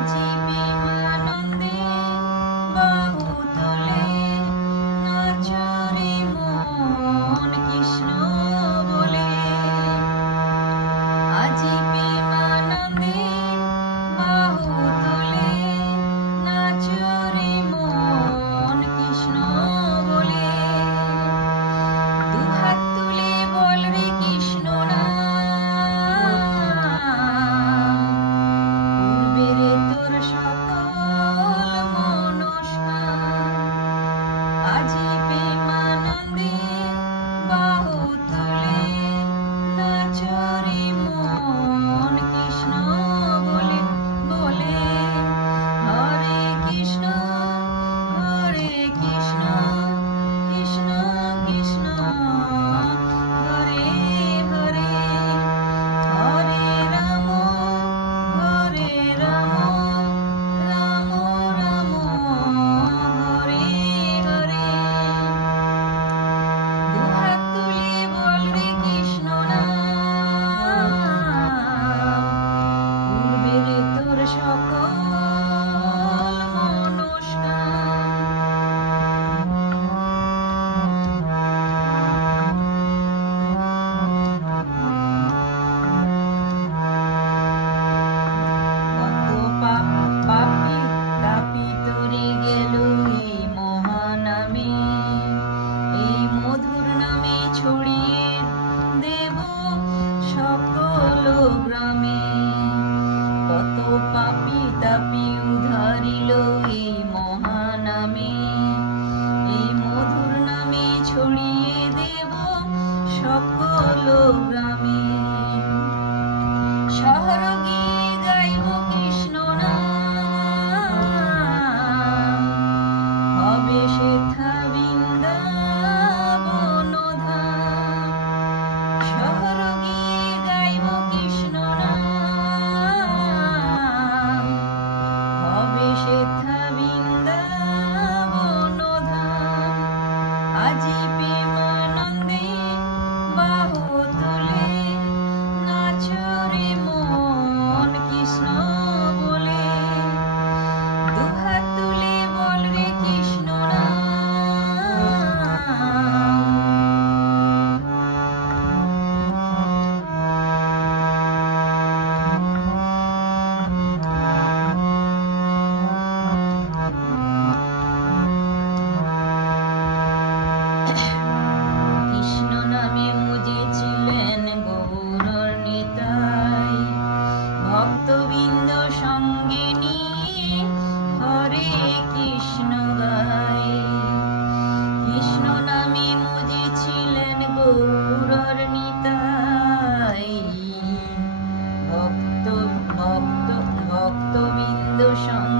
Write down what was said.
আজি প্রেমানন্দে বাহু তোলে নাচরে মন কৃষ্ণ বলে। আজি প্রেমানন্দে বাহু তোলে নাচরে মন কৃষ্ণ বলে। দুহাত তুলে বল রে কৃষ্ণ নাম, পূর্বে রে তোর সকল মনস্কাম। আজি প্রেমানন্দে বাহু তুলে নাচরে মন কৃষ্ণ বলে বলে। হরে কৃষ্ণ কৃষ্ণ কৃষ্ণ হরে হরে, হরে রাম রাম রাম হরে হরে। দুহাত তুলে বল রে কৃষ্ণ নাম, পূর্বে রে তোর সকল পাপি তাপি তরে গেল এই মহানামে, এই মধুর নামে ছড়িয়ে দেব সকল গ্রামে। কত পাপি তাপি উধারিল এই মহানামে, এই মধুর নামে ছড়িয়ে দেব সকল গ্রামে। শহর গিয়ে গাইব কৃষ্ণ নাম, হবে সেথা বৃন্দাবন ধাম। শহর গিয়ে গাইব কৃষ্ণ নাম, হবে সেথা বৃন্দাবন ধাম। আজি প্রেমানন্দে বাহু তুলে নাচরে মন কৃষ্ণ বলে। দুহাত তুলে বল রে কৃষ্ণ কৃষ্ণ নামে মুজেছিলেন গৌরর নিতাই, ভক্তবৃন্দ সঙ্গে নিয়ে হরে কৃষ্ণ গায়। কৃষ্ণ নামে মুজেছিলেন গৌরর নিতাই, ভক্তবৃন্দ সঙ্গে